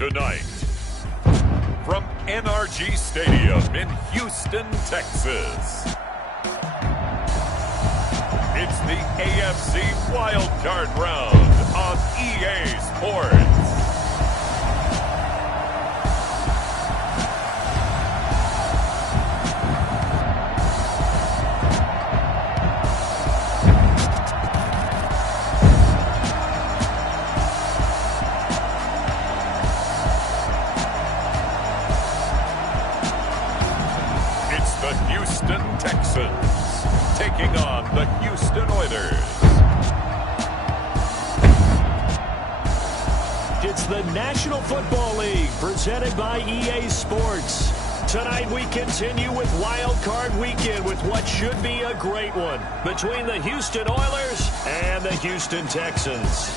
Tonight, from NRG Stadium in Houston, Texas, it's the AFC Wildcard round on EA Sports. The Houston Texans taking on the Houston Oilers. It's the National Football League presented by EA Sports. Tonight we continue with Wild Card Weekend with what should be a great one between the Houston Oilers and the Houston Texans.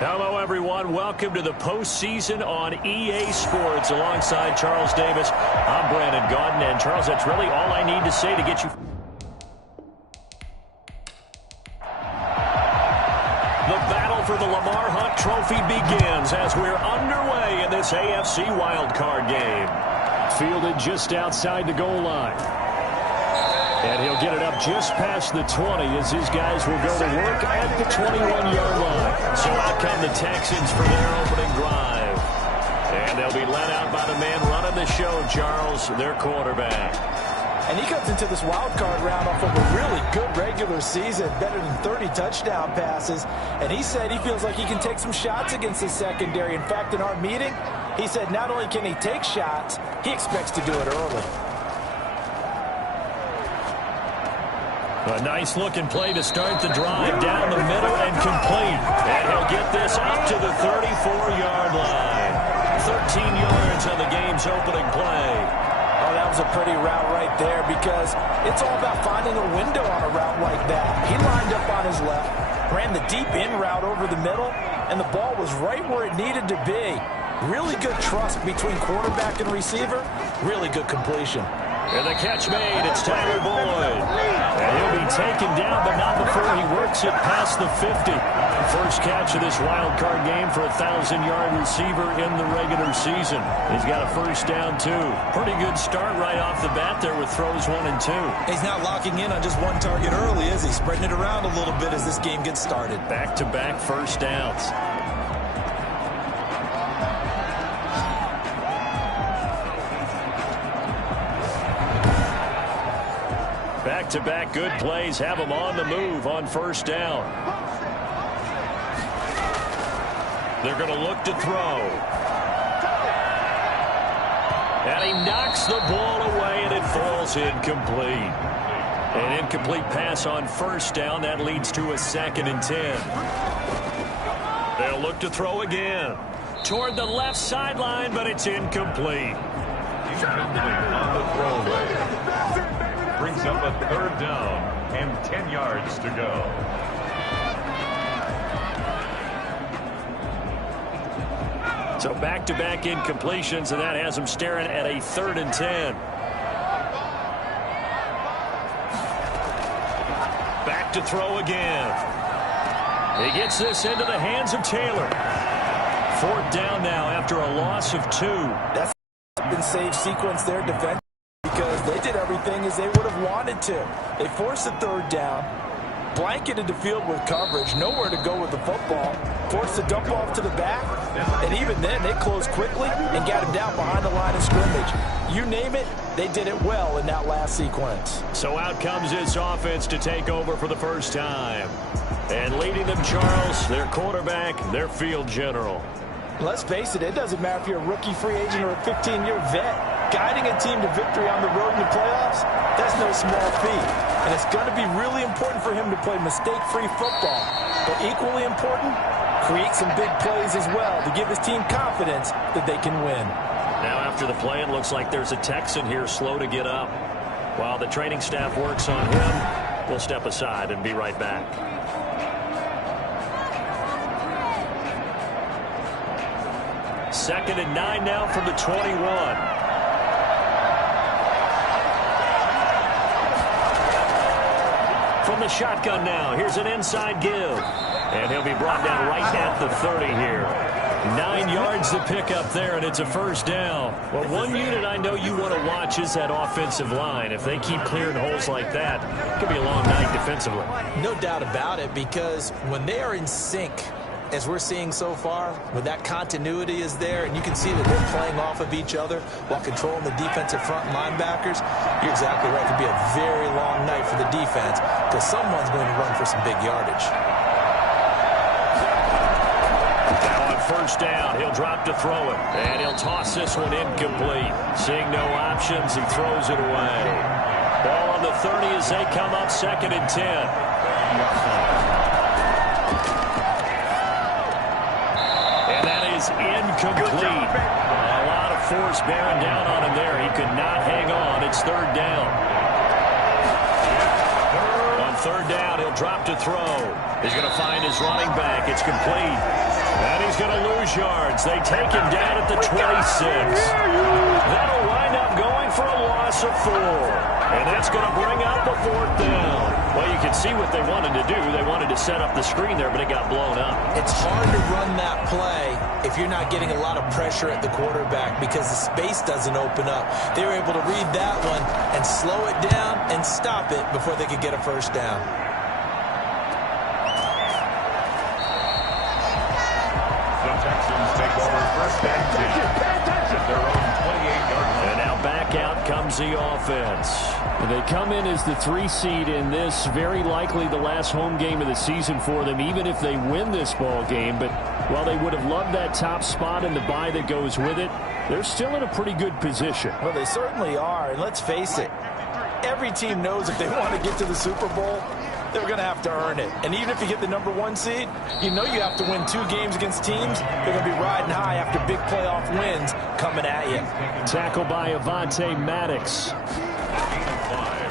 Hello, everyone. Welcome to the postseason on EA Sports alongside Charles Davis. I'm Brandon Gaudin, and Charles, that's really all I need to say to get you. The battle for the Lamar Hunt Trophy begins as we're underway in this AFC wildcard game. Fielded just outside the goal line. And he'll get it up just past the 20 as his guys will go to work at the 21-yard line. So out come the Texans for their opening drive. And they'll be led out by the man running the show, Charles, their quarterback. And he comes into this wild card round off of a really good regular season, better than 30 touchdown passes. And he said he feels like he can take some shots against the secondary. In fact, in our meeting, he said not only can he take shots, he expects to do it early. A nice-looking play to start the drive down the middle and complete. And he'll get this up to the 34-yard line. 13 yards on the game's opening play. Oh, that was a pretty route right there because it's all about finding a window on a route like that. He lined up on his left, ran the deep in route over the middle, and the ball was right where it needed to be. Really good trust between quarterback and receiver. Really good completion. And the catch made, it's Tyler Boyd. And he'll be taken down, but not before he works it past the 50. First catch of this wild card game for a 1,000-yard receiver in the regular season. He's got a first down, too. Pretty good start right off the bat there with throws 1 and 2. He's not locking in on just one target early, is he? Spreading it around a little bit as this game gets started. Back-to-back first downs. Back-to-back good plays have him on the move on first down. They're going to look to throw. And he knocks the ball away, and it falls incomplete. An incomplete pass on first down. That leads to a 2nd and 10. They'll look to throw again. Toward the left sideline, but it's incomplete. On the throwaway. Brings up a 3rd down and 10 yards to go. So back-to-back incompletions, and that has him staring at a 3rd and 10. Back to throw again. He gets this into the hands of Taylor. 4th down now after a loss of 2. That's been saved sequence there defense. Because they did everything as they would have wanted to. They forced the 3rd down, blanketed the field with coverage, nowhere to go with the football, forced the dump off to the back, and even then they closed quickly and got him down behind the line of scrimmage. You name it, they did it well in that last sequence. So out comes this offense to take over for the first time. And leading them, Charles, their quarterback, their field general. Let's face it, it doesn't matter if you're a rookie free agent or a 15-year vet. Guiding a team to victory on the road in the playoffs, that's no small feat. And it's going to be really important for him to play mistake-free football. But equally important, create some big plays as well to give his team confidence that they can win. Now after the play, it looks like there's a Texan here slow to get up. While the training staff works on him, we'll step aside and be right back. 2nd and 9 now from the 21. From the shotgun now, here's an inside give. And he'll be brought down right at the 30 here. 9 yards to pick up there, and it's a first down. Well, one unit I know you want to watch is that offensive line. If they keep clearing holes like that, it could be a long night defensively. No doubt about it, because when they are in sync, as we're seeing so far, when that continuity is there, and you can see that they're playing off of each other while controlling the defensive front linebackers, you're exactly right. It could be a very long night for the defense because someone's going to run for some big yardage. First down, he'll drop to throw it, and he'll toss this one incomplete. Seeing no options, he throws it away. Ball on the 30 as they come up 2nd and 10. And that is incomplete. A lot of force bearing down on him there. He could not hang on. It's 3rd down. On 3rd down, he'll drop to throw. He's going to find his running back. It's complete. And he's going to lose yards. They take him down at the 26. That'll wind up going for a loss of 4. And that's going to bring up a 4th down. Well, you can see what they wanted to do. They wanted to set up the screen there, but it got blown up. It's hard to run that play if you're not getting a lot of pressure at the quarterback because the space doesn't open up. They were able to read that one and slow it down and stop it before they could get a first down. Texans take over 1st and 10 at their own 28-yard line. And now back out comes the offense. And they come in as the 3 seed in this, very likely the last home game of the season for them, even if they win this ball game. But while they would have loved that top spot and the bye that goes with it, they're still in a pretty good position. Well, they certainly are. And let's face it, every team knows if they want to get to the Super Bowl, they're going to have to earn it. And even if you get the #1 seed, you know you have to win 2 games against teams. They're going to be riding high after big playoff wins coming at you. Tackled by Avonte Maddox.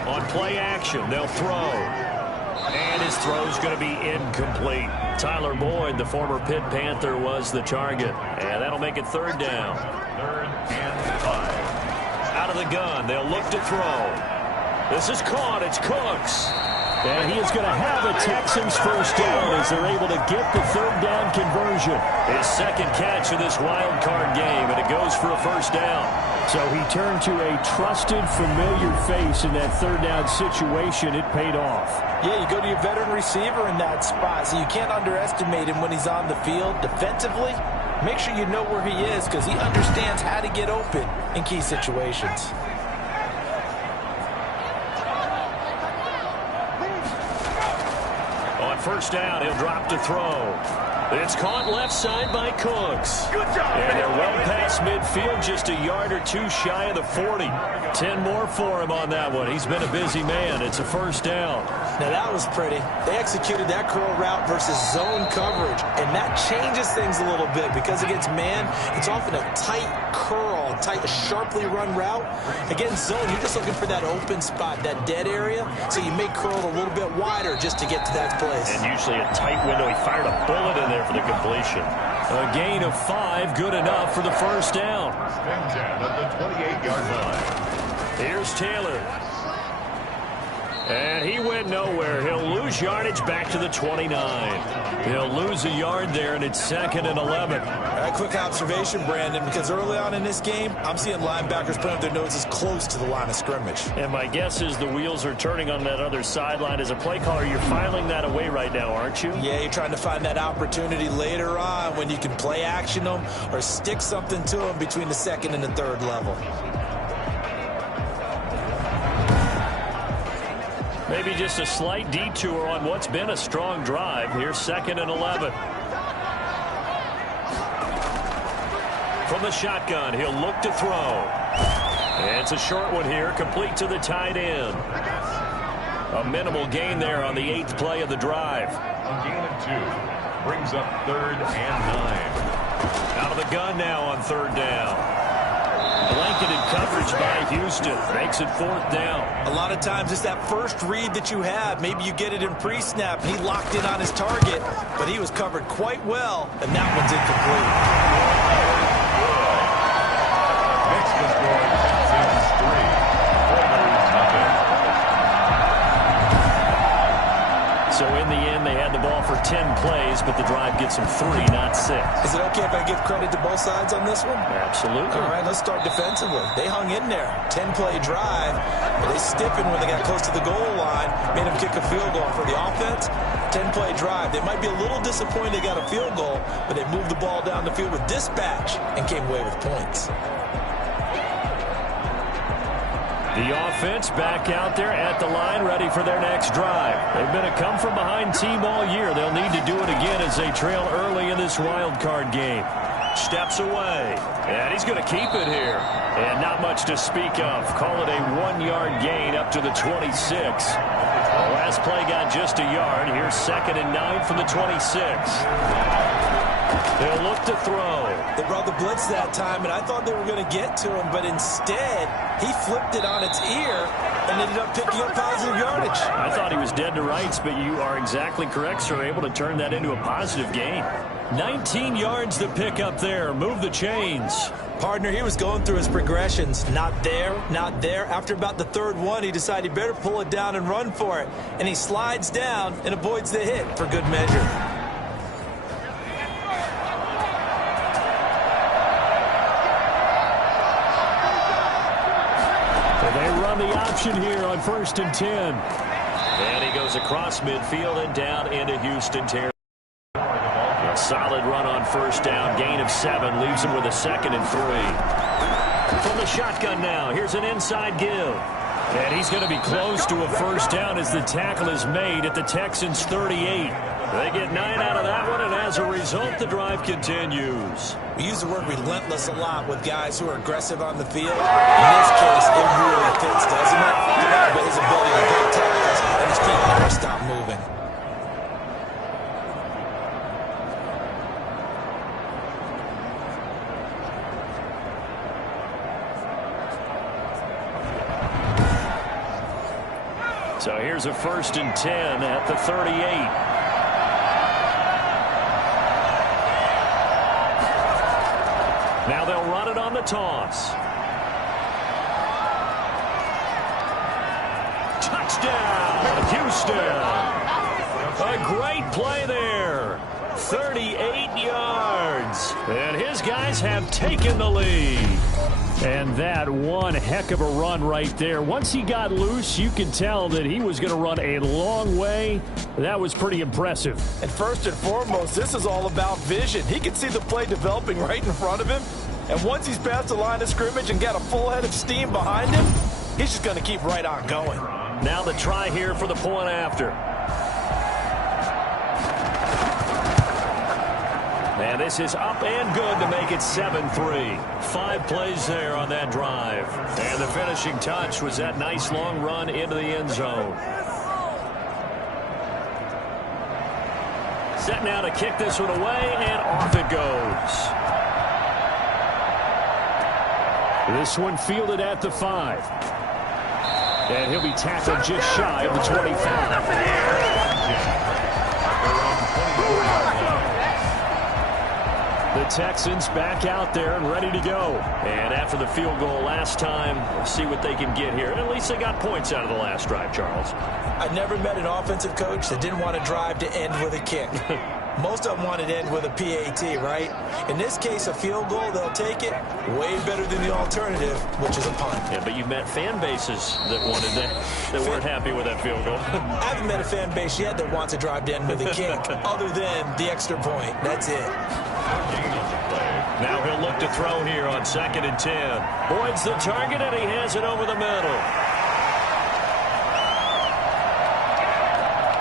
On play action, they'll throw. And his throw's going to be incomplete. Tyler Boyd, the former Pitt Panther, was the target. And that'll make it 3rd down. 3rd and 5. Out of the gun, they'll look to throw. This is caught. It's Cooks. And he is going to have a Texans first down as they're able to get the 3rd down conversion. His 2nd catch of this wild card game, and it goes for a first down. So he turned to a trusted, familiar face in that 3rd down situation. It paid off. Yeah, you go to your veteran receiver in that spot, so you can't underestimate him when he's on the field defensively. Make sure you know where he is because he understands how to get open in key situations. First down, he'll drop to throw. It's caught left side by Cooks. Good job. And they're well past midfield, just a yard or 2 shy of the 40. 10 more for him on that one. He's been a busy man. It's a first down. Now that was pretty. They executed that curl route versus zone coverage, and that changes things a little bit because against man, it's often a tight curl, tight, sharply run route. Against zone, you're just looking for that open spot, that dead area, so you may curl it a little bit wider just to get to that place. And usually a tight window. He fired a bullet in there for the completion. A gain of 5, good enough for the first down. 1st and 10 at the 28-yard line. Here's Taylor. And he went nowhere. He'll lose yardage back to the 29. He'll lose a yard there, and it's 2nd and 11. A quick observation, Brandon, because early on in this game, I'm seeing linebackers put up their noses close to the line of scrimmage. And my guess is the wheels are turning on that other sideline. As a play caller, you're filing that away right now, aren't you? Yeah, you're trying to find that opportunity later on when you can play action them or stick something to them between the 2nd and the 3rd level. Maybe just a slight detour on what's been a strong drive. Here's 2nd and 11. From the shotgun, he'll look to throw. And it's a short one here, complete to the tight end. A minimal gain there on the 8th play of the drive. A gain of 2. Brings up 3rd and 9. Out of the gun now on 3rd down. Blanketed coverage by Houston. Makes it 4th down. A lot of times it's that first read that you have. Maybe you get it in pre-snap, and he locked in on his target, but he was covered quite well, and that one's incomplete. So in the end, they had the ball for 10 plays, but the drive gets them 3, not 6. Is it okay if I give credit to both sides on this one? Absolutely. All right, let's start defensively. They hung in there. 10-play drive, but they stiffened when they got close to the goal line, made them kick a field goal. For the offense, 10-play drive. They might be a little disappointed they got a field goal, but they moved the ball down the field with dispatch and came away with points. The offense back out there at the line, ready for their next drive. They've been a come-from-behind team all year. They'll need to do it again as they trail early in this wild card game. Steps away, and he's going to keep it here. And not much to speak of. Call it a 1-yard gain up to the 26. The last play got just a yard. Here's 2nd and 9 from the 26. They'll look to throw. They brought the blitz that time, and I thought they were going to get to him, but instead, he flipped it on its ear and ended up picking up positive yardage. I thought he was dead to rights, but you are exactly correct, sir. Able to turn that into a positive gain. 19 yards to pick up there. Move the chains. Partner, he was going through his progressions. Not there, not there. After about the 3rd one, he decided he better pull it down and run for it. And he slides down and avoids the hit for good measure. The option here on 1st and 10. And he goes across midfield and down into Houston territory. A solid run on 1st down. Gain of 7 leaves him with a 2nd and 3. From the shotgun now, here's an inside give. And he's going to be close to a 1st down as the tackle is made at the Texans' 38. They get 9 out of that one, and as a result, the drive continues. We use the word relentless a lot with guys who are aggressive on the field. In this case, it really fits, doesn't it? But his ability to break tackles and his feet never stop moving. So here's a 1st and 10 at the 38. Now they'll run it on the toss. Touchdown, Houston. A great play there. 38 yards. And his guys have taken the lead. And that one heck of a run right there. Once he got loose, you could tell that he was going to run a long way. That was pretty impressive. And first and foremost, this is all about vision. He could see the play developing right in front of him. And once he's past the line of scrimmage and got a full head of steam behind him, he's just going to keep right on going. Now the try here for the point after. And this is up and good to make it 7-3. 5 plays there on that drive. And the finishing touch was that nice long run into the end zone. Set now to kick this one away, and off it goes. This one fielded at the 5. And he'll be tackled just shy of the 25. The Texans back out there and ready to go. And after the field goal last time, we'll see what they can get here. At least they got points out of the last drive, Charles. I've never met an offensive coach that didn't want to drive to end with a kick. Most of them want to end with a PAT, right? In this case, a field goal, they'll take it. Way better than the alternative, which is a punt. Yeah, but you've met fan bases that wanted that weren't happy with that field goal. I haven't met a fan base yet that wants to drive to end with a kick, other than the extra point. That's it. Now he'll look to throw here on 2nd and 10. Boyd's the target, and he has it over the middle.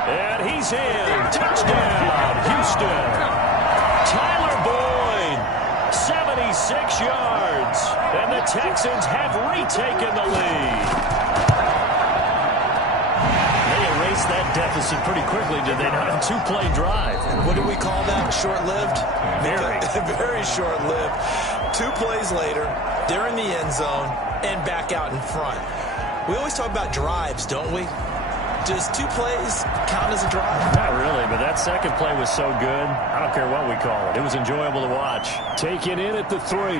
And he's in. Touchdown, Houston. Tyler Boyd, 76 yards. And the Texans have retaken the lead. They erased that deficit pretty quickly, did they not? A 2-play drive. What do we call that? Short-lived? Very. Very short-lived. 2 plays later, they're in the end zone and back out in front. We always talk about drives, don't we? Does 2 plays count as a drive? Not really, but that second play was so good. I don't care what we call it. It was enjoyable to watch. Taken in at the 3.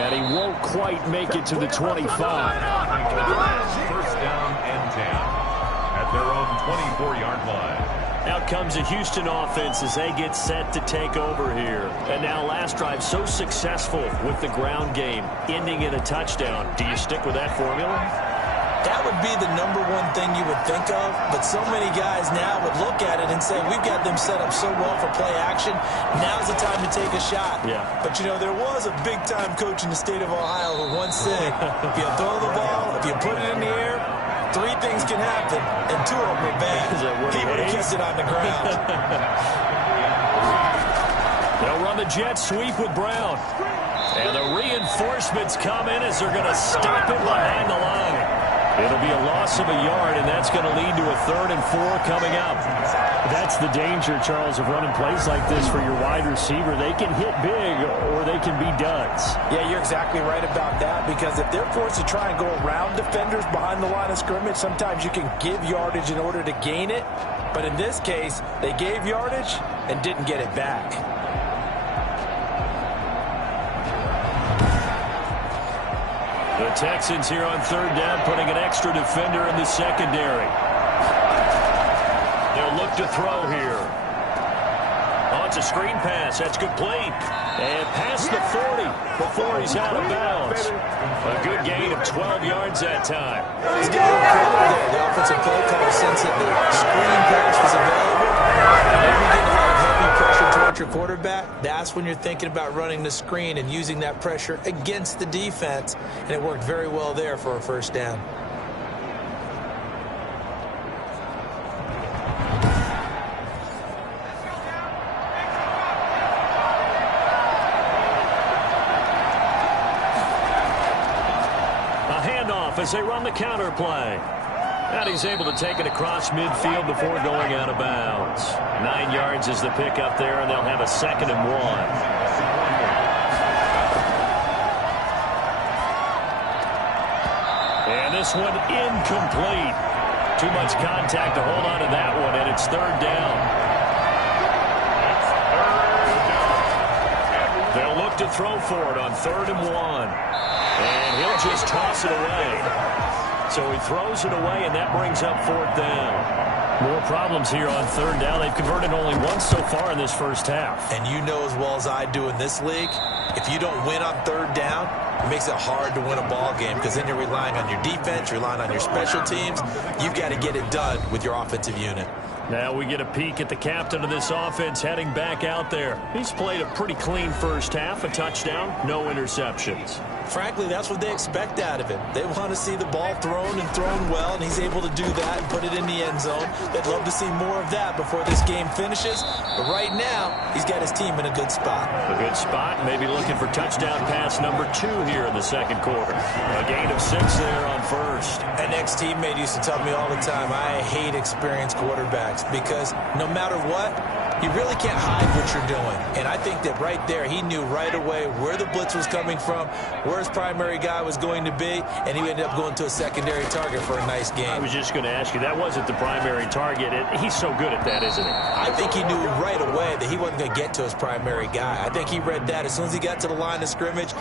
And he won't quite make it to the 25. 1st down and 10 at their own 24-yard line. Out comes a Houston offense as they get set to take over here. And now last drive so successful with the ground game, ending in a touchdown. Do you stick with that formula? That would be the number one thing you would think of, but so many guys now would look at it and say, we've got them set up so well for play action, now's the time to take a shot. Yeah. But, you know, there was a big-time coach in the state of Ohio who once said, if you throw the ball, if you put it in the air, 3 things can happen, and 2 of them are bad. He would have kept it on the ground. They'll run the jet sweep with Brown. And the reinforcements come in as they're going to stop it behind the line. It'll be a loss of a yard, and that's going to lead to a 3rd and 4 coming up. That's the danger, Charles, of running plays like this for your wide receiver. They can hit big or they can be duds. Yeah, you're exactly right about that, because if they're forced to try and go around defenders behind the line of scrimmage, sometimes you can give yardage in order to gain it. But in this case, they gave yardage and didn't get it back. The Texans here on 3rd down, putting an extra defender in the secondary. They'll look to throw here. Oh, it's a screen pass. That's complete. And past the 40 before he's out of bounds. A good gain of 12 yards that time. He's getting a little credit there. The offensive play caller sense that the screen pass was available. And when you get a lot of heavy pressure towards your quarterback, that's when you're thinking about running the screen and using that pressure against the defense. And it worked very well there for a 1st down. As they run the counter play. And he's able to take it across midfield before going out of bounds. 9 yards is the pickup there, and they'll have a 2nd and 1. And this one incomplete. Too much contact to hold on to that one, and it's 3rd down. They'll look to throw for it on 3rd and 1. And he'll just toss it away. So he throws it away, and that brings up 4th down. More problems here on 3rd down. They've converted only once so far in this 1st half. And you know as well as I do in this league, if you don't win on 3rd down, it makes it hard to win a ball game, because then you're relying on your defense, you're relying on your special teams. You've got to get it done with your offensive unit. Now we get a peek at the captain of this offense heading back out there. He's played a pretty clean 1st half, a touchdown, no interceptions. Frankly, that's what they expect out of him. They want to see the ball thrown and thrown well, and he's able to do that and put it in the end zone. They'd love to see more of that before this game finishes. But right now, he's got his team in a good spot. A good spot, maybe looking for touchdown pass number 2 here in the 2nd quarter. A gain of 6 there on 1st. An ex-teammate used to tell me all the time, I hate experienced quarterbacks, because no matter what, you really can't hide what you're doing. And I think that right there, he knew right away where the blitz was coming from, where his primary guy was going to be, and he ended up going to a secondary target for a nice game. I was just going to ask you, that wasn't the primary target. He's so good at that, isn't he? I think he knew right away that he wasn't going to get to his primary guy. I think he read that as soon as he got to the line of scrimmage,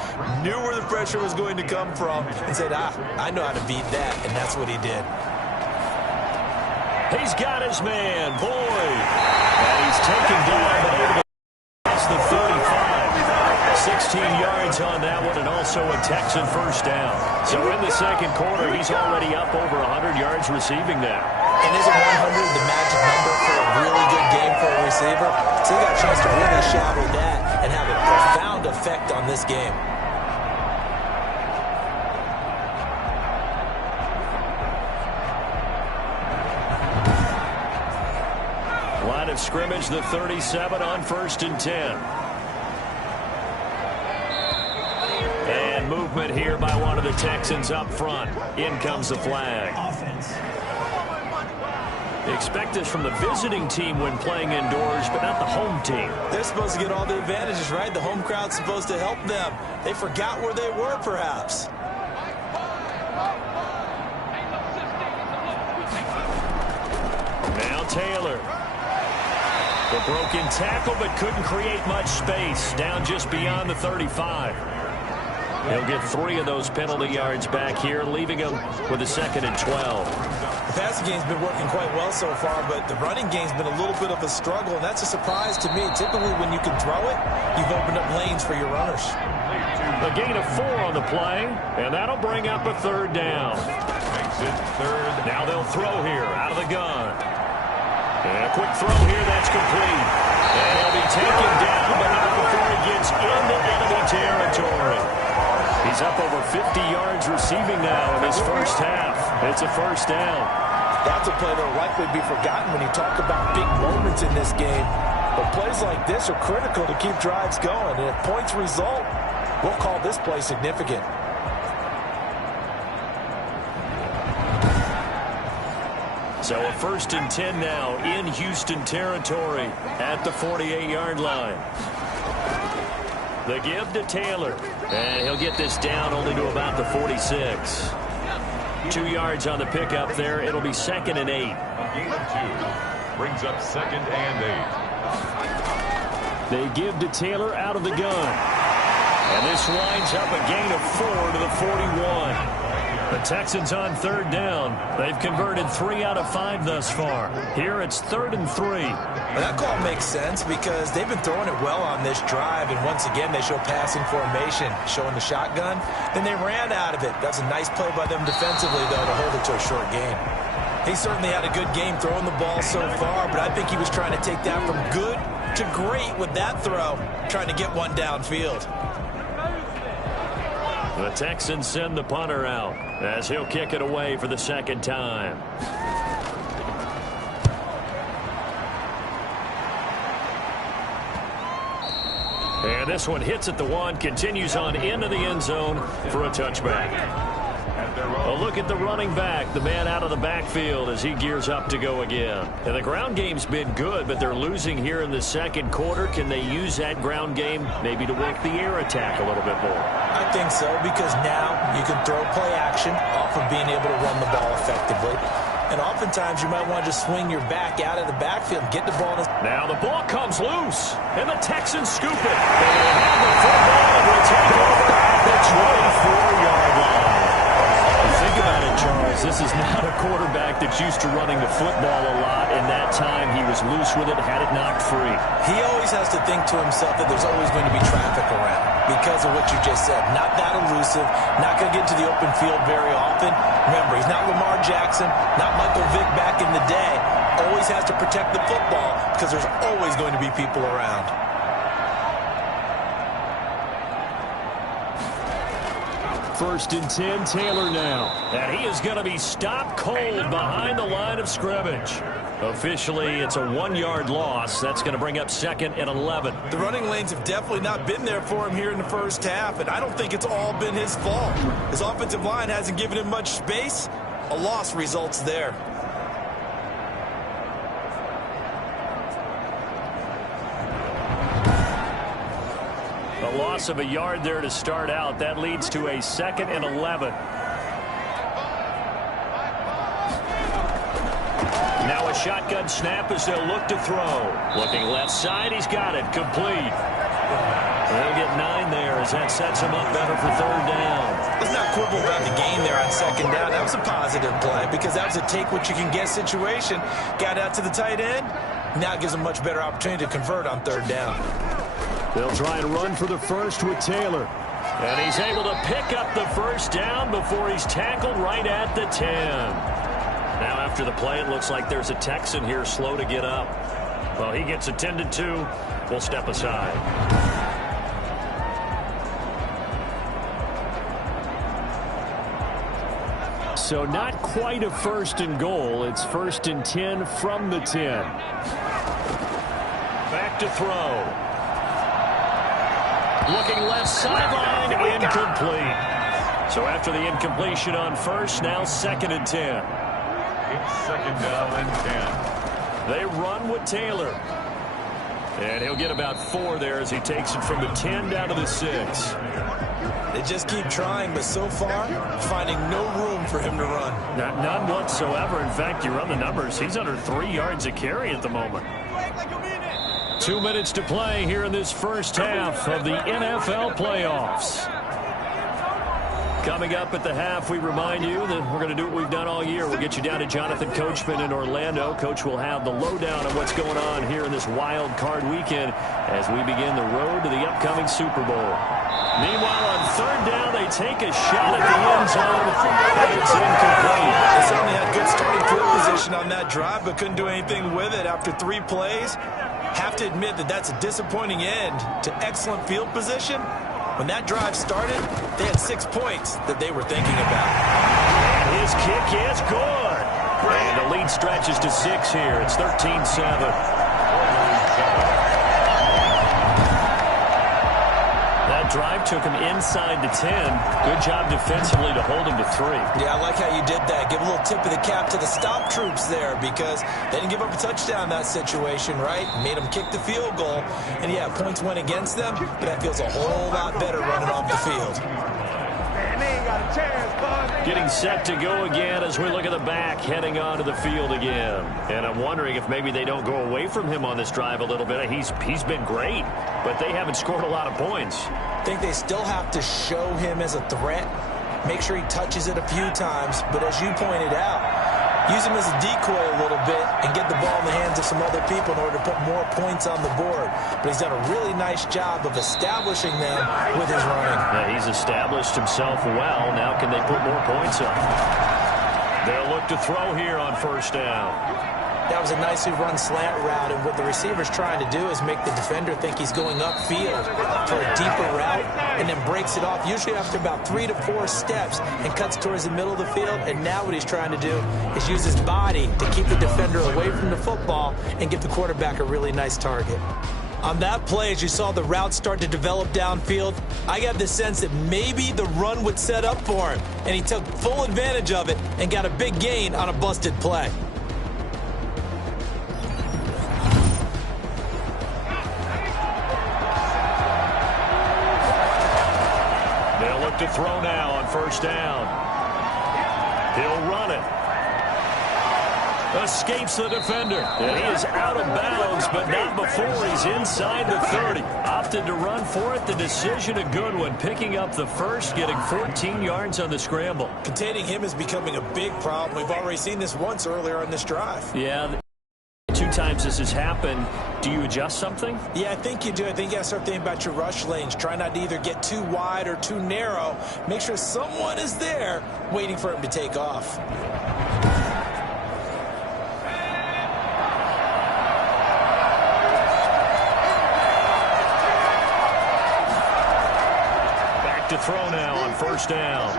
knew where the pressure was going to come from, and said, I know how to beat that, and that's what he did. He's got his man, Boyd. And he's taken down, but able to pass the 35. 16 yards on that one, and also a Texan 1st down. So in the 2nd quarter, he's already up over 100 yards receiving now. And isn't 100 the magic number for a really good game for a receiver? So he got a chance to really shadow that and have a profound effect on this game. Line of scrimmage, the 37 on 1st and 10. And movement here by one of the Texans up front. In comes the flag. Expect this from the visiting team when playing indoors, but not the home team. They're supposed to get all the advantages, right? The home crowd's supposed to help them. They forgot where they were, perhaps. Now Taylor. The broken tackle, but couldn't create much space. Down just beyond the 35. He'll get 3 of those penalty yards back here, leaving him with a 2nd and 12. The passing game's been working quite well so far, but the running game's been a little bit of a struggle, and that's a surprise to me. Typically, when you can throw it, you've opened up lanes for your runners. A gain of 4 on the play, and that'll bring up a third down. Makes it third. Now they'll throw here out of the gun. And a quick throw here, that's complete. And he'll be taken down, but not before he gets into enemy territory. He's up over 50 yards receiving now in his first half. It's a first down. That's a play that will likely be forgotten when you talk about big moments in this game. But plays like this are critical to keep drives going. And if points result, we'll call this play significant. So a 1st and 10 now in Houston territory at the 48-yard line. The give to Taylor. And he'll get this down only to about the 46. 2 yards on the pickup there. It'll be 2nd and 8. A gain of 2. Brings up 2nd and 8. They give to Taylor out of the gun. And this winds up a gain of 4 to the 41. The Texans on 3rd down. They've converted 3 out of 5 thus far. Here it's 3rd and 3. Well, that call makes sense because they've been throwing it well on this drive, and once again they show passing formation, showing the shotgun. Then they ran out of it. That's a nice play by them defensively, though, to hold it to a short gain. He certainly had a good game throwing the ball so far, but I think he was trying to take that from good to great with that throw, trying to get one downfield. The Texans send the punter out as he'll kick it away for the 2nd time. And this one hits at the 1, continues on into the end zone for a touchback. A look at the running back, the man out of the backfield as he gears up to go again. And the ground game's been good, but they're losing here in the 2nd quarter. Can they use that ground game maybe to work the air attack a little bit more? I think so, because now you can throw play action off of being able to run the ball effectively. And oftentimes you might want to just swing your back out of the backfield and get the ball. Now the ball comes loose, and the Texans scoop it. They will have the football and will take over at the 24-yard line. Think about it, Charles. This is not a quarterback that's used to running the football a lot, and that time he was loose with it, had it knocked free. He always has to think to himself that there's always going to be traffic around because of what you just said. Not that elusive, not going to get to the open field very often. Remember, he's not Lamar Jackson, not Michael Vick back in the day. Always has to protect the football because there's always going to be people around. First and 10, Taylor now. And he is going to be stopped cold behind the line of scrimmage. Officially, it's a 1-yard loss. That's going to bring up 2nd and 11. The running lanes have definitely not been there for him here in the first half, and I don't think it's all been his fault. His offensive line hasn't given him much space. A loss results there. A loss of a yard there to start out. That leads to a 2nd and 11. Now a shotgun snap as they'll look to throw. Looking left side, he's got it. Complete. They'll get 9 there as that sets him up better for 3rd down. Let's not quibble about the gain there on 2nd down. That was a positive play because that was a take-what-you-can-get situation. Got out to the tight end. Now it gives him a much better opportunity to convert on 3rd down. They'll try and run for the first with Taylor. And he's able to pick up the first down before he's tackled right at the 10. Now after the play, it looks like there's a Texan here slow to get up. Well, he gets attended to. We'll step aside. So not quite a 1st and goal. It's 1st and 10 from the 10. Back to throw. Looking left sideline, incomplete. So after the incompletion on first, now 2nd and 10. It's 2nd down and 10. They run with Taylor. And he'll get about 4 there as he takes it from the 10 down to the 6. They just keep trying, but so far, finding no room for him to run. None whatsoever. In fact, you run the numbers. He's under 3 yards a carry at the moment. 2 minutes to play here in this first half of the NFL playoffs. Coming up at the half, we remind you that we're going to do what we've done all year. We'll get you down to Jonathan Coachman in Orlando. Coach will have the lowdown on what's going on here in this wild card weekend as we begin the road to the upcoming Super Bowl. Meanwhile, on third down, they take a shot at the end zone, and it's incomplete. They certainly had good starting field position on that drive, but couldn't do anything with it after 3 plays. Have to admit that that's a disappointing end to excellent field position. When that drive started, they had 6 points that they were thinking about. And his kick is good. And the lead stretches to 6 here. It's 13-7. That drive took him inside the 10. Good job defensively to hold him to 3. Yeah, I like how you did that. Give a little tip of the cap to the stop troops there because they didn't give up a touchdown in that situation, right? Made them kick the field goal. And, yeah, points went against them, but that feels a whole lot better running off the field. Getting set to go again as we look at the back, heading onto the field again. And I'm wondering if maybe they don't go away from him on this drive a little bit. He's been great, but they haven't scored a lot of points. I think they still have to show him as a threat. Make sure he touches it a few times. But as you pointed out, use him as a decoy a little bit and get the ball in the hands of some other people in order to put more points on the board. But he's done a really nice job of establishing them with his running. Yeah, he's established himself well. Now can they put more points up? They'll look to throw here on first down. That was a nicely run slant route, and what the receiver's trying to do is make the defender think he's going upfield for a deeper route and then breaks it off, usually after about 3 to 4 steps, and cuts towards the middle of the field. And now what he's trying to do is use his body to keep the defender away from the football and give the quarterback a really nice target. On that play, as you saw the route start to develop downfield, I got the sense that maybe the run would set up for him, and he took full advantage of it and got a big gain on a busted play. To throw now on first down. He'll run it. Escapes the defender. And he is out of bounds, but not before he's inside the 30. Opted to run for it. The decision a good one. Picking up the first, getting 14 yards on the scramble. Containing him is becoming a big problem. We've already seen this once earlier on this drive. Yeah. 2 times this has happened. Do you adjust something? Yeah, I think you do. I think you got to start thinking about your rush lanes. Try not to either get too wide or too narrow. Make sure someone is there waiting for him to take off. Back to throw now on first down.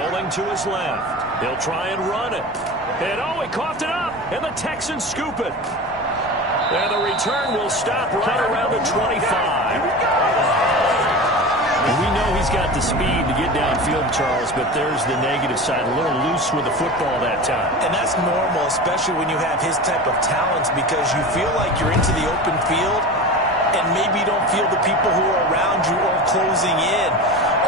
Rolling to his left. He'll try and run it. And he coughed it up. And the Texans scoop it. And the return will stop right around the 25. We know he's got the speed to get downfield, Charles, but there's the negative side. A little loose with the football that time. And that's normal, especially when you have his type of talents, because you feel like you're into the open field and maybe you don't feel the people who are around you or closing in.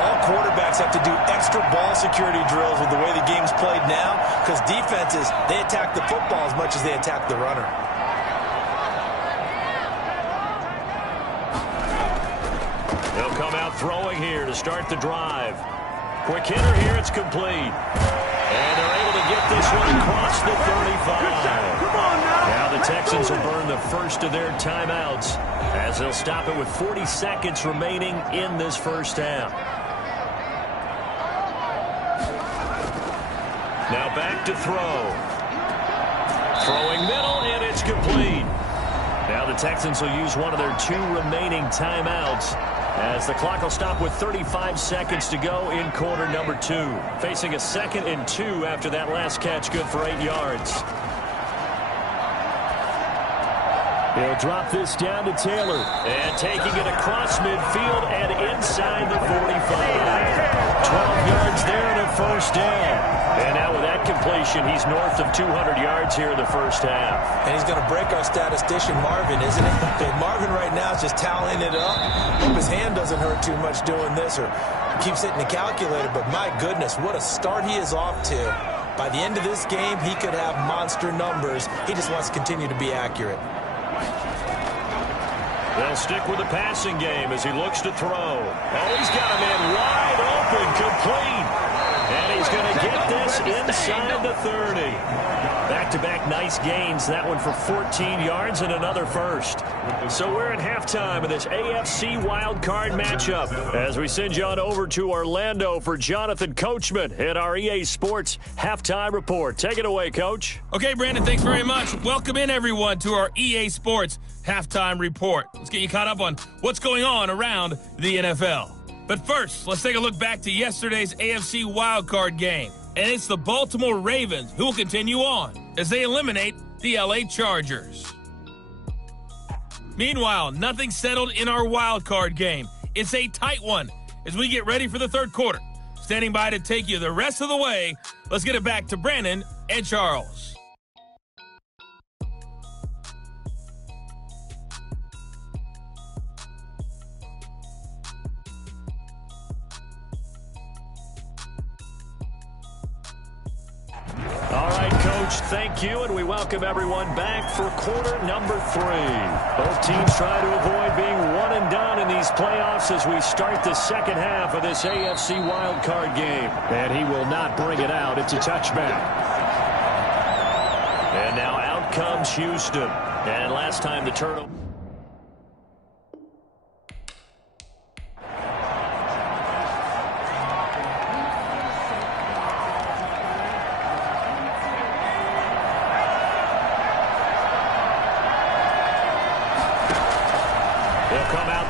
All quarterbacks have to do extra ball security drills with the way the game's played now because defenses, they attack the football as much as they attack the runner. They'll come out throwing here to start the drive. Quick hitter here, it's complete. And they're able to get this one across the 35. Now the Texans will burn the first of their timeouts as they'll stop it with 40 seconds remaining in this first half. Now back to throw. Throwing middle, and it's complete. Now the Texans will use one of their 2 remaining timeouts as the clock will stop with 35 seconds to go in quarter number 2. Facing a 2nd and 2 after that last catch, good for 8 yards. He'll drop this down to Taylor. And taking it across midfield and inside the 45. 12 yards there and a first down. And now with that completion, he's north of 200 yards here in the first half. And he's going to break our statistician Marvin, isn't he? Marvin right now is just tallying it up. Hope his hand doesn't hurt too much doing this or keeps hitting the calculator. But my goodness, what a start he is off to. By the end of this game, he could have monster numbers. He just wants to continue to be accurate. They'll stick with the passing game as he looks to throw. Oh, he's got a man wide open, complete. he's going to get this inside the 30. Back-to-back nice gains. That one for 14 yards and another first. So we're at halftime of this AFC wildcard matchup as we send you on over to Orlando for Jonathan Coachman at our EA Sports Halftime Report. Take it away, Coach. Okay, Brandon, thanks very much. Welcome in, everyone, to our EA Sports Halftime Report. Let's get you caught up on what's going on around the NFL. But first, let's take a look back to yesterday's AFC wildcard game. And it's the Baltimore Ravens who will continue on as they eliminate the LA Chargers. Meanwhile, nothing settled in our wildcard game. It's a tight one as we get ready for the third quarter. Standing by to take you the rest of the way, let's get it back to Brandon and Charles. All right, Coach, thank you, and we welcome everyone back for quarter number 3. Both teams try to avoid being one and done in these playoffs as we start the second half of this AFC wildcard game. And he will not bring it out. It's a touchback. And now out comes Houston. And last time the turnover.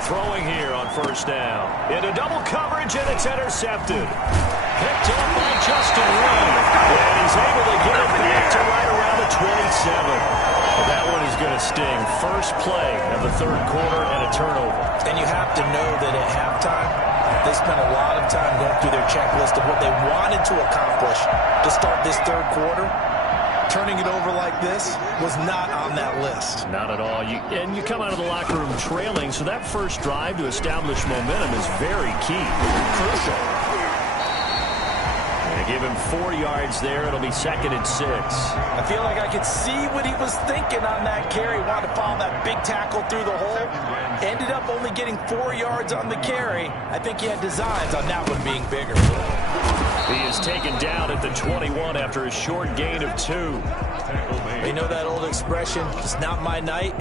Throwing here on first down. Into double coverage, and it's intercepted. Picked up by Justin Reed. And he's able to get it back to right around the 27. Well, that one is going to sting. First play of the third quarter and a turnover. And you have to know that at halftime, they spent a lot of time going through their checklist of what they wanted to accomplish to start this third quarter. Turning it over like this was not on that list. Not at all. And you come out of the locker room trailing, so that first drive to establish momentum is very key. Crucial. They give him 4 yards there. It'll be 2nd and 6. I feel like I could see what he was thinking on that carry. Wanted to follow that big tackle through the hole. Ended up only getting 4 yards on the carry. I think he had designs on that one being bigger. He is taken down at the 21 after a short gain of 2. You know that old expression, it's not my night?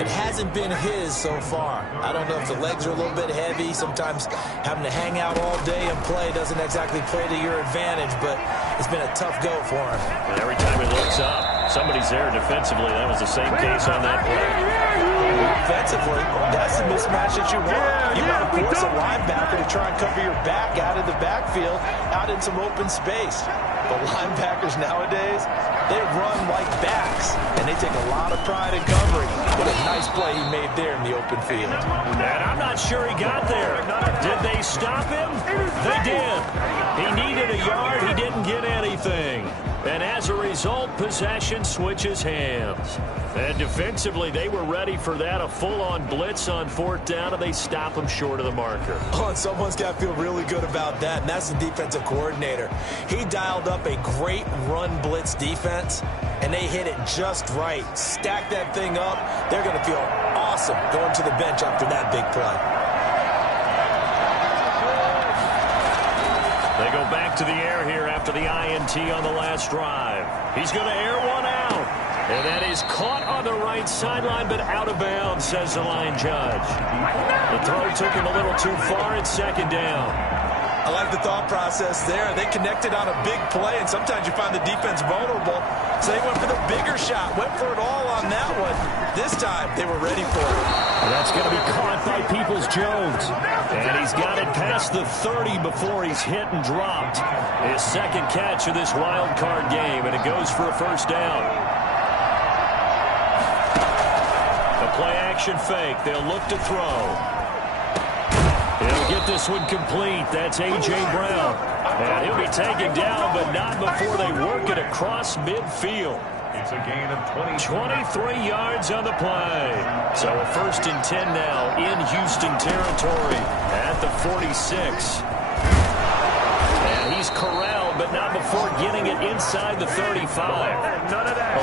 It hasn't been his so far. I don't know if the legs are a little bit heavy. Sometimes having to hang out all day and play doesn't exactly play to your advantage, but it's been a tough go for him. And every time he looks up, somebody's there defensively. That was the same case on that play. Defensively, that's the mismatch that you want. You want to force a linebacker to try and cover your back out of the backfield, out in some open space. But linebackers nowadays, they run like backs, and they take a lot of pride in covering. What a nice play he made there in the open field. And I'm not sure he got there. Did they stop him? They did. He needed a yard. He didn't get anything. And as a result, possession switches hands. And defensively, they were ready for that, a full-on blitz on 4th down, and they stop him short of the marker. Oh, and someone's got to feel really good about that, and that's the defensive coordinator. He dialed up a great run blitz defense, and they hit it just right. Stack that thing up. They're going to feel awesome going to the bench after that big play. They go back to the air here after the INT on the last drive. He's going to air one out. And that is caught on the right sideline, but out of bounds, says the line judge. The throw took him a little too far. It's 2nd down. I like the thought process there. They connected on a big play, and sometimes you find the defense vulnerable. So they went for the bigger shot, went for it all on that one. This time, they were ready for it. And that's going to be caught by Peoples-Jones. And he's got it past the 30 before he's hit and dropped. His 2nd catch of this wild card game, and it goes for a 1st down. The play-action fake. They'll look to throw. He'll get this one complete. That's A.J. Brown. And he'll be taken down, but not before they work it across midfield. It's a gain of 23 yards on the play. So a 1st and 10 now in Houston territory at the 46. And he's corralled, but not before getting it inside the 35.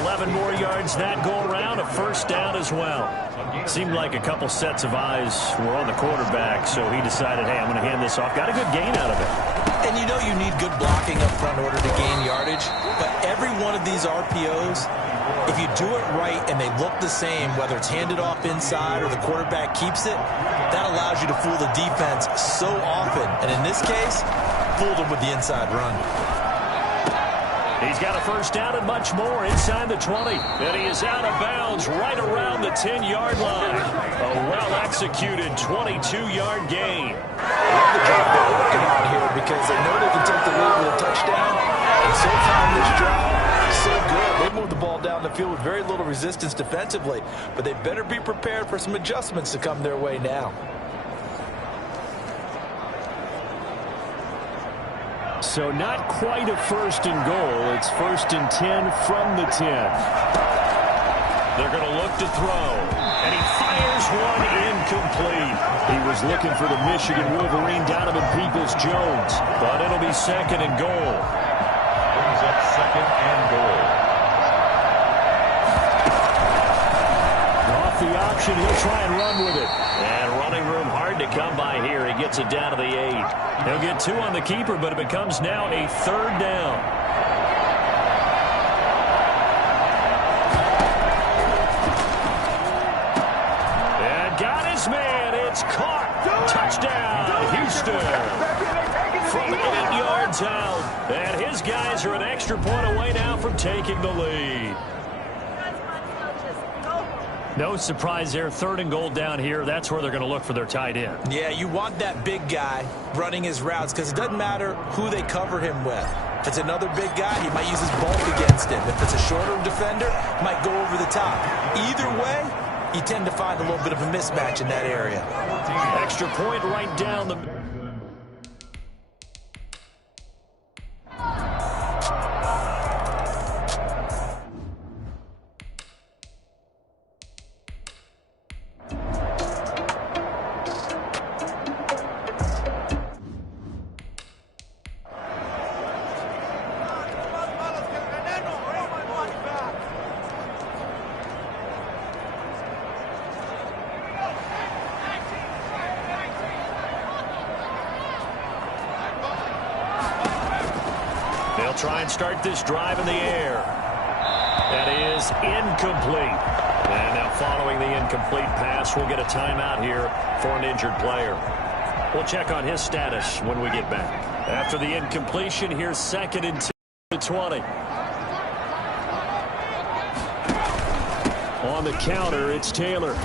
11 more yards that go around, a 1st down as well. Seemed like a couple sets of eyes were on the quarterback, so he decided, hey, I'm going to hand this off. Got a good gain out of it. And you know you need good blocking up front in order to gain yardage, but every one of these RPOs, if you do it right and they look the same, whether it's handed off inside or the quarterback keeps it, that allows you to fool the defense so often. And in this case, fooled them with the inside run. He's got a first down and much more inside the 20. And he is out of bounds right around the 10-yard line. A well-executed 22-yard gain. Love the job they're working on here because they know they can take the lead with a touchdown. And so far in this drive, so good. They moved the ball down the field with very little resistance defensively, but they better be prepared for some adjustments to come their way now. So not quite a first and goal. It's first and 10 from the 10. They're going to look to throw. And he fires one incomplete. He was looking for the Michigan Wolverine, Donovan Peoples-Jones. But it'll be second and goal. Brings up second and goal. Off the option, he'll try and run with it. And running room hard to come by here. He gets it down to the 8. He'll get 2 on the keeper, but it becomes now a third down. And got his man. It's caught. Touchdown, Houston. From 8 yards out. And his guys are an extra point away now from taking the lead. No surprise there. Third and goal down here. That's where they're going to look for their tight end. Yeah, you want that big guy running his routes because it doesn't matter who they cover him with. If it's another big guy, he might use his bulk against him. If it's a shorter defender, he might go over the top. Either way, you tend to find a little bit of a mismatch in that area. Extra point right down the... They'll try and start this drive in the air. That is incomplete. And now following the incomplete pass, we'll get a timeout here for an injured player. We'll check on his status when we get back. After the incompletion, here's second and 10 to 20. On the counter, it's Taylor. And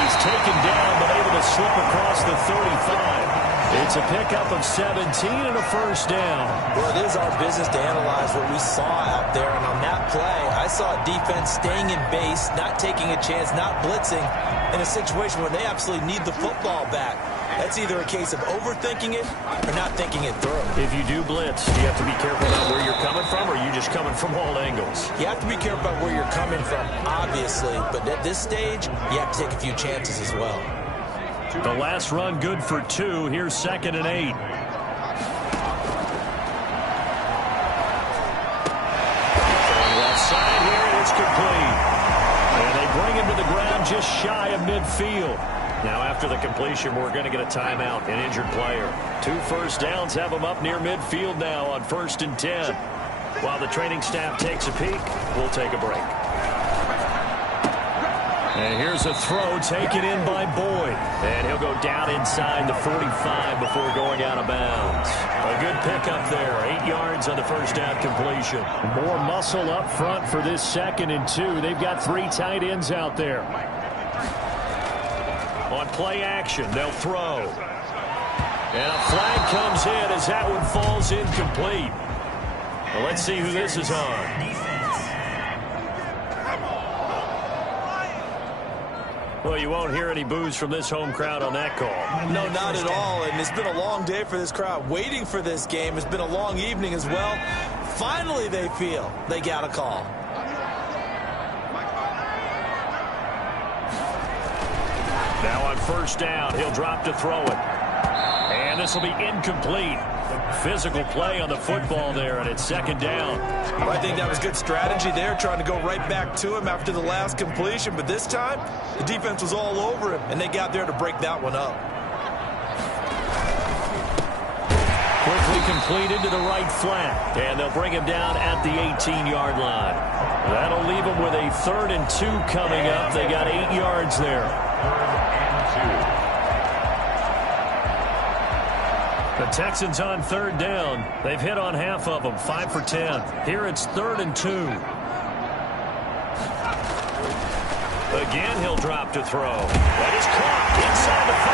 he's taken down, but able to slip across the 35. It's a pickup of 17 and a first down. Well, it is our business to analyze what we saw out there. And on that play, I saw a defense staying in base, not taking a chance, not blitzing in a situation where they absolutely need the football back. That's either a case of overthinking it or not thinking it through. If you do blitz, you have to be careful about where you're coming from, or are you just coming from all angles? You have to be careful about where you're coming from, obviously. But at this stage, you have to take a few chances as well. The last run good for 2. Here's second and 8. Left side here, and it's complete. And they bring him to the ground just shy of midfield. Now after the completion, we're going to get a timeout, an injured player. 2 first downs have him up near midfield now on 1st and 10. While the training staff takes a peek, we'll take a break. And here's a throw taken in by Boyd. And he'll go down inside the 45 before going out of bounds. A good pickup there. 8 yards on the first down completion. More muscle up front for this 2nd and 2. They've got 3 tight ends out there. On play action, they'll throw. And a flag comes in as that one falls incomplete. Well, let's see who this is on. Well, you won't hear any boos from this home crowd on that call. No, not at all. And it's been a long day for this crowd waiting for this game. It's been a long evening as well. Finally, they feel they got a call. Now on first down, he'll drop to throw it. And this will be incomplete. Physical play on the football there, and it's 2nd down. Well, I think that was good strategy there, trying to go right back to him after the last completion. But this time, the defense was all over him, and they got there to break that one up. Quickly completed to the right flat. And they'll bring him down at the 18-yard line. That'll leave him with a 3rd and 2 coming up. They got 8 yards there. 3rd and 2. The Texans on 3rd down. They've hit on half of them, 5 for 10. Here it's 3rd and 2. Again, he'll drop to throw. That is caught inside the 5.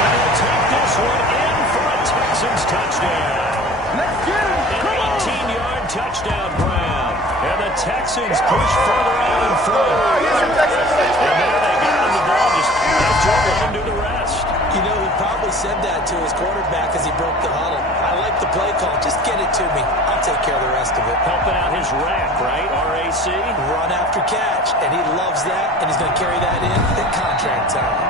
And he'll take this one in for a Texans touchdown. An 18-yard touchdown grab. And the Texans push further out in front. And there they got him the ball. Just Jordan can do the rest. You know, he probably said that to his quarterback as he broke the huddle. I like the play call. Just get it to me. I'll take care of the rest of it. Helping out his rack, right? RAC. Run after catch. And he loves that. And he's going to carry that in at contract time.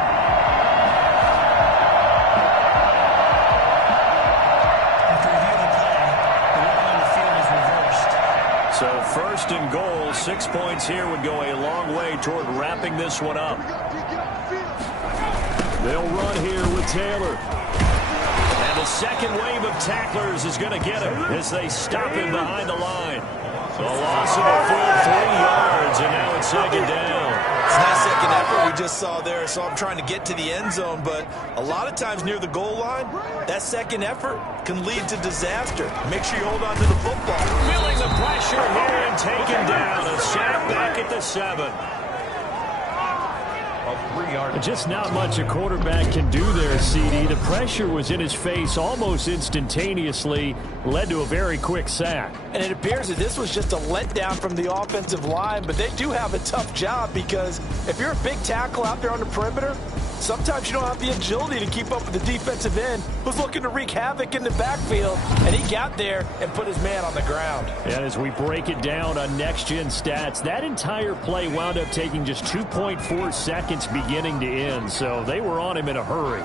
After reviewing the play, the run on the field is reversed. So 1st and goal, 6 points here would go a long way toward wrapping this one up. They'll run here with Taylor. And the second wave of tacklers is going to get him as they stop him behind the line. A loss of a full 3 yards, and now it's 2nd down. It's a nice second effort we just saw there, so I'm trying to get to the end zone, but a lot of times near the goal line, that second effort can lead to disaster. Make sure you hold on to the football. Feeling the pressure here and taken down. A sack back at the 7. Just not much a quarterback can do there, CD. The pressure was in his face almost instantaneously, led to a very quick sack. And it appears that this was just a letdown from the offensive line, but they do have a tough job because if you're a big tackle out there on the perimeter, sometimes you don't have the agility to keep up with the defensive end who's looking to wreak havoc in the backfield, and he got there and put his man on the ground. And as we break it down on next-gen stats, that entire play wound up taking just 2.4 seconds beginning to end, so they were on him in a hurry.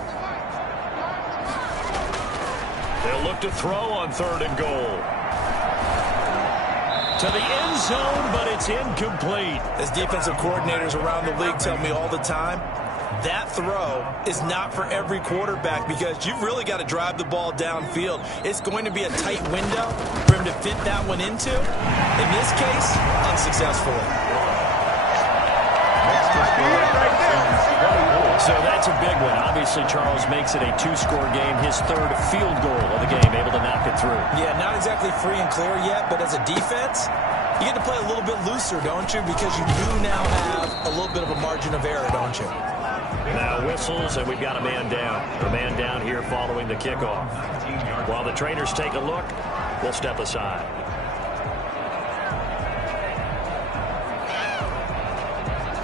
They'll look to throw on 3rd and goal. To the end zone, but it's incomplete. As defensive coordinators around the league tell me all the time, that throw is not for every quarterback because you've really got to drive the ball downfield. It's going to be a tight window for him to fit that one into. In this case, unsuccessfully. So that's a big one. Obviously, Charles makes it a 2-score game. His 3rd field goal of the game, able to knock it through. Yeah, not exactly free and clear yet, but as a defense, you get to play a little bit looser, don't you? Because you do now have a little bit of a margin of error, don't you? Now whistles, and we've got a man down. A man down here following the kickoff. While the trainers take a look, we'll step aside.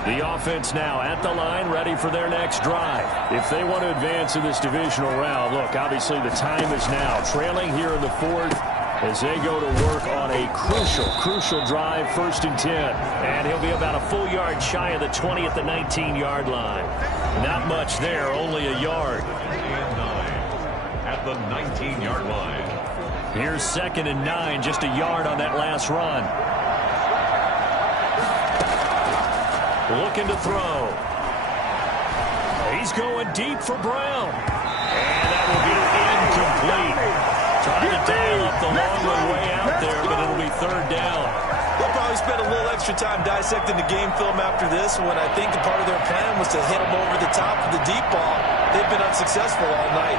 The offense now at the line, ready for their next drive. If they want to advance in this divisional round, look, obviously the time is now. Trailing here in the 4th as they go to work on a crucial drive, 1st and 10. And he'll be about a full yard shy of the 20 at the 19-yard line. Not much there, only a yard. 3 and 9 at the 19-yard line. Here's 2nd and 9, just a yard on that last run. Looking to throw. He's going deep for Brown. And that will be incomplete. Trying to dial up the long way out there, but it'll be 3rd down. They'll probably spend a little extra time dissecting the game film after this one. I think a part of their plan was to hit them over the top of the deep ball. They've been unsuccessful all night.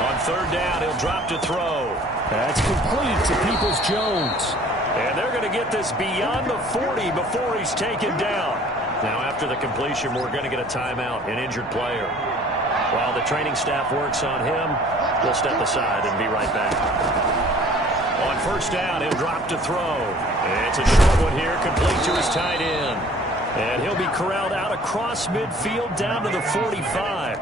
On 3rd down, he'll drop to throw. That's complete to Peoples-Jones. And they're going to get this beyond the 40 before he's taken down. Now, after the completion, we're going to get a timeout, an injured player. While the training staff works on him, we'll step aside and be right back. On 1st down, he'll drop to throw. It's a short one here, complete to his tight end. And he'll be corralled out across midfield down to the 45.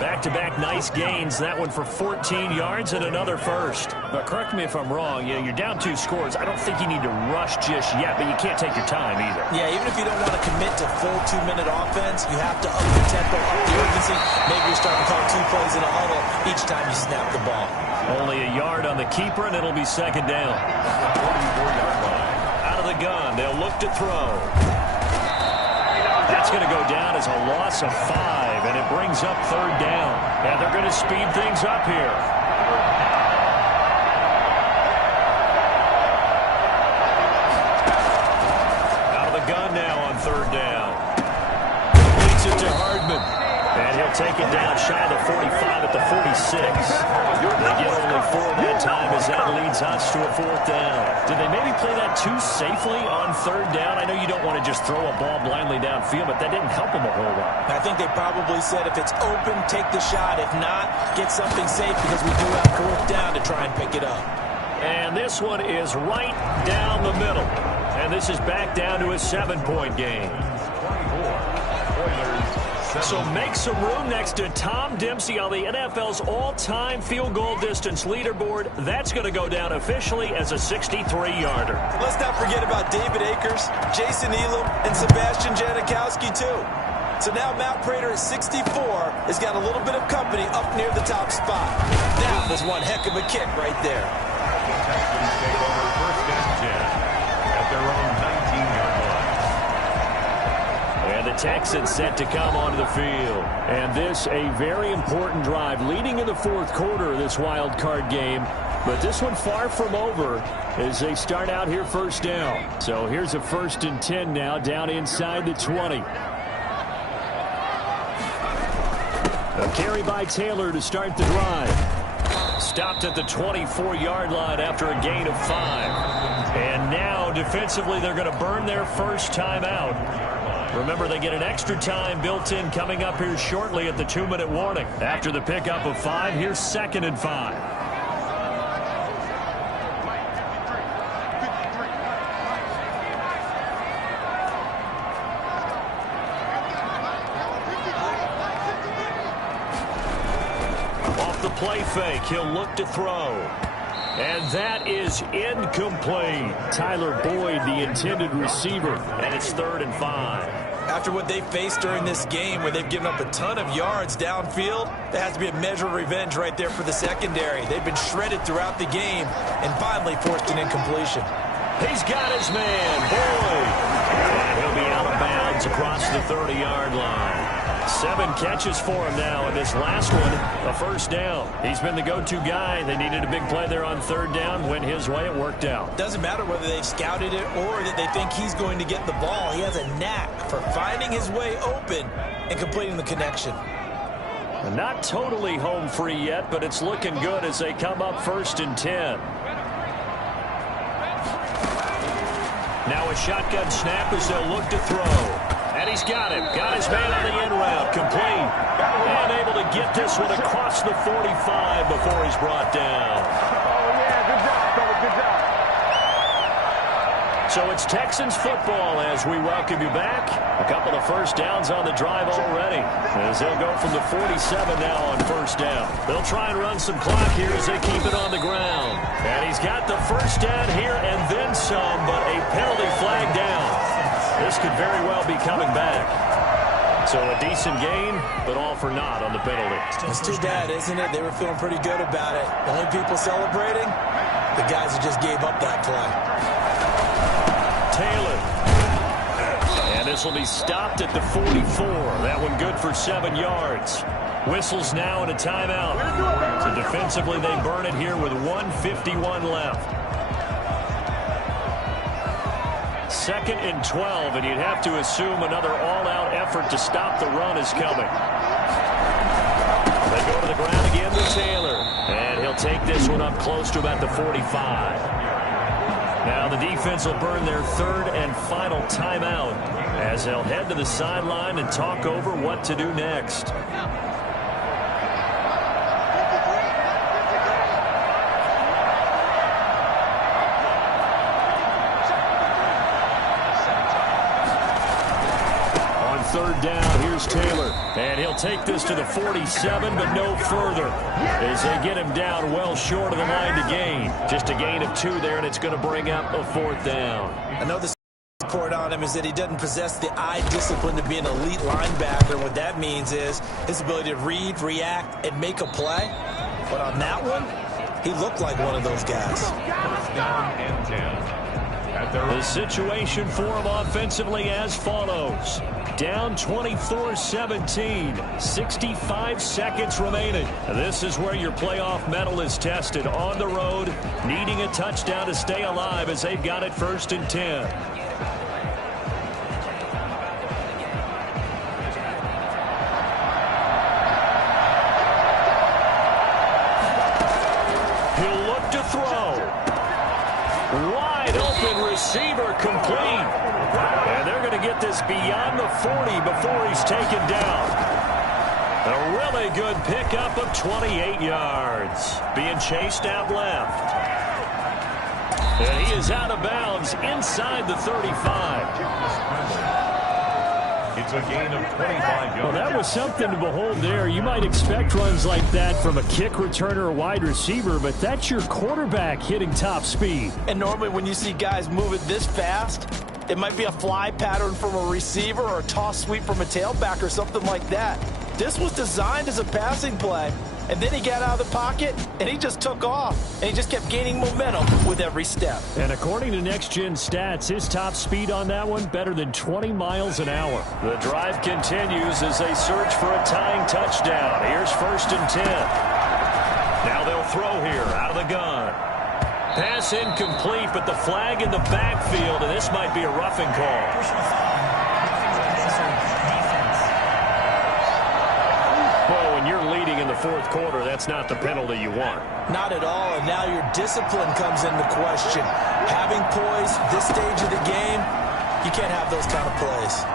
Back-to-back nice gains. That one for 14 yards and another 1st. But correct me if I'm wrong. You know, you're down 2 scores. I don't think you need to rush just yet, but you can't take your time either. Yeah, even if you don't want to commit to full 2-minute offense, you have to up the tempo, up the urgency. Maybe you're starting to call 2 plays in a huddle each time you snap the ball. Only a yard on the keeper, and it'll be 2nd down. 44-yard line. Out of the gun, they'll look to throw. That's going to go down as a loss of 5. and it brings up third down. And they're going to speed things up here. Out of the gun now on third down. Leads it to Hardman. And he'll take it down shy of the 45 at the 46. They get only 4 that time as that leads us to a fourth down. Did they maybe play that too safely on third down? I know you don't want to just throw a ball blindly downfield, but that didn't help them a whole lot. I think they probably said if it's open, take the shot. If not, get something safe because we do have fourth down to try and pick it up. And this one is right down the middle. And this is back down to a 7-point game. So make some room next to Tom Dempsey on the NFL's all-time field goal distance leaderboard. That's going to go down officially as a 63-yarder. Let's not forget about David Akers, Jason Elam, and Sebastian Janikowski, too. So now Matt Prater at 64 has got a little bit of company up near the top spot. That was one heck of a kick right there. The Texans take over first and 10 at their own 19-yard line. And the Texans set to come onto the field. And this a very important drive leading in the fourth quarter of this wild card game. But this one far from over as they start out here first down. So here's a 1st and 10 now down inside the 20. A carry by Taylor to start the drive. Stopped at the 24-yard line after a gain of 5. And now defensively they're going to burn their first time out. Remember, they get an extra time built in coming up here shortly at the 2-minute warning. After the pickup of 5, here's 2nd and 5. Off the play fake, he'll look to throw. And that is incomplete. Tyler Boyd, the intended receiver, and it's 3rd and 5. After what they faced during this game where they've given up a ton of yards downfield, there has to be a measure of revenge right there for the secondary. They've been shredded throughout the game and finally forced an incompletion. He's got his man, Boyd. And he'll be out of bounds across the 30-yard line. 7 catches for him now, and this last one, a first down. He's been the go-to guy. They needed a big play there on 3rd down. Went his way. It worked out. Doesn't matter whether they've scouted it or that they think he's going to get the ball. He has a knack for finding his way open and completing the connection. Not totally home free yet, but it's looking good as they come up 1st and 10. Now a shotgun snap as they'll look to throw. And he's got him. Got his man on the end route. Complete. And able to get this one across the 45 before he's brought down. So it's Texans football as we welcome you back. A couple of first downs on the drive already. As they'll go from the 47 now on 1st down. They'll try and run some clock here as they keep it on the ground. And he's got the first down here and then some, but a penalty flag down. This could very well be coming back. So a decent gain, but all for naught on the penalty. It's too bad, isn't it? They were feeling pretty good about it. The only people celebrating, the guys who just gave up that play. Taylor. And this will be stopped at the 44. That one good for 7 yards. Whistles now and a timeout. So defensively they burn it here with 1:51 left. 2nd and 12, and you'd have to assume another all-out effort to stop the run is coming. They go to the ground again with Taylor, and he'll take this one up close to about the 45. Now the defense will burn their 3rd and final timeout as they'll head to the sideline and talk over what to do next. Third down, here's Taylor. And he'll take this to the 47, but no further. As they get him down well short of the line to gain. Just a gain of 2 there, and it's going to bring up a 4th down. I know the report on him is that he doesn't possess the eye discipline to be an elite linebacker. And what that means is his ability to read, react, and make a play. But on that one, he looked like one of those guys. 1st down and 10. The situation for him offensively as follows. down 24-17. 65 seconds remaining. This is where your playoff mettle is tested on the road, needing a touchdown to stay alive as they've got it 1st and 10. He'll look to throw. Wide open receiver complete. And they're going to get this beyond the 40 before he's taken down. A really good pickup of 28 yards. Being chased out left. And he is out of bounds inside the 35. It's a gain of 25 yards. Well, that was something to behold there. You might expect runs like that from a kick returner or wide receiver, but that's your quarterback hitting top speed. And normally when you see guys moving this fast, it might be a fly pattern from a receiver or a toss sweep from a tailback or something like that. This was designed as a passing play, and then he got out of the pocket, and he just took off, and he just kept gaining momentum with every step. And according to Next Gen Stats, his top speed on that one, better than 20 miles an hour. The drive continues as they search for a tying touchdown. Here's 1st and 10. Now they'll throw here out of the gun. Pass incomplete, but the flag in the backfield, and this might be a roughing call. Personal foul. Roughing the passer defense. Well, when you're leading in the 4th quarter, that's not the penalty you want. Not at all, and now your discipline comes into question. Having poise this stage of the game, you can't have those kind of plays.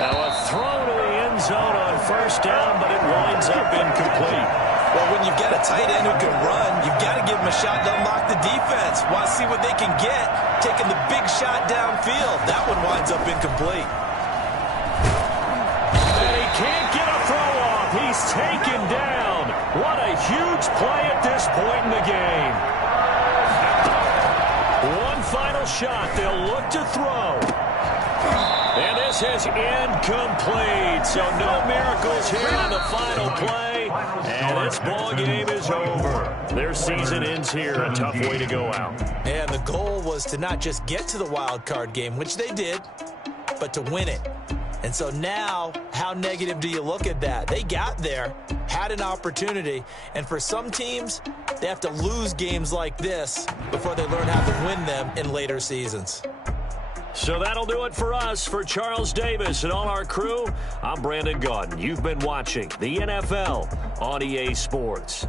Now a throw to the end zone on 1st down, but it winds up incomplete. Well, when you've got a tight end who can run, you've got to give him a shot to unlock the defense. Want to see what they can get, taking the big shot downfield. That one winds up incomplete. And he can't get a throw off. He's taken down. What a huge play at this point in the game. One final shot. They'll look to throw. And this is incomplete. So no miracles here on the final play. And this ball game is over. Their season ends here. A tough way to go out. And the goal was to not just get to the wild card game, which they did, but to win it. And so now, how negative do you look at that? They got there, had an opportunity, and for some teams, they have to lose games like this before they learn how to win them in later seasons. So that'll do it for us. For Charles Davis and all our crew, I'm Brandon Gaudin. You've been watching the NFL on EA Sports.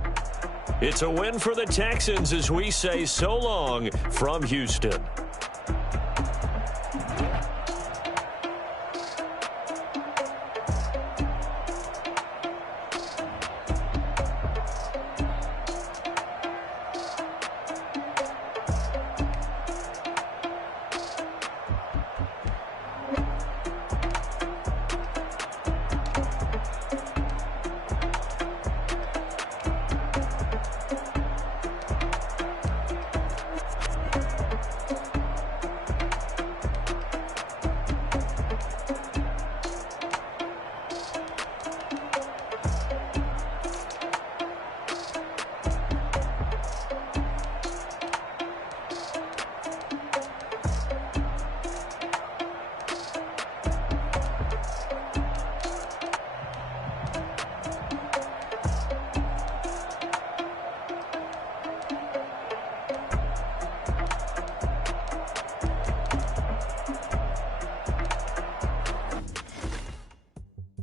It's a win for the Texans as we say so long from Houston.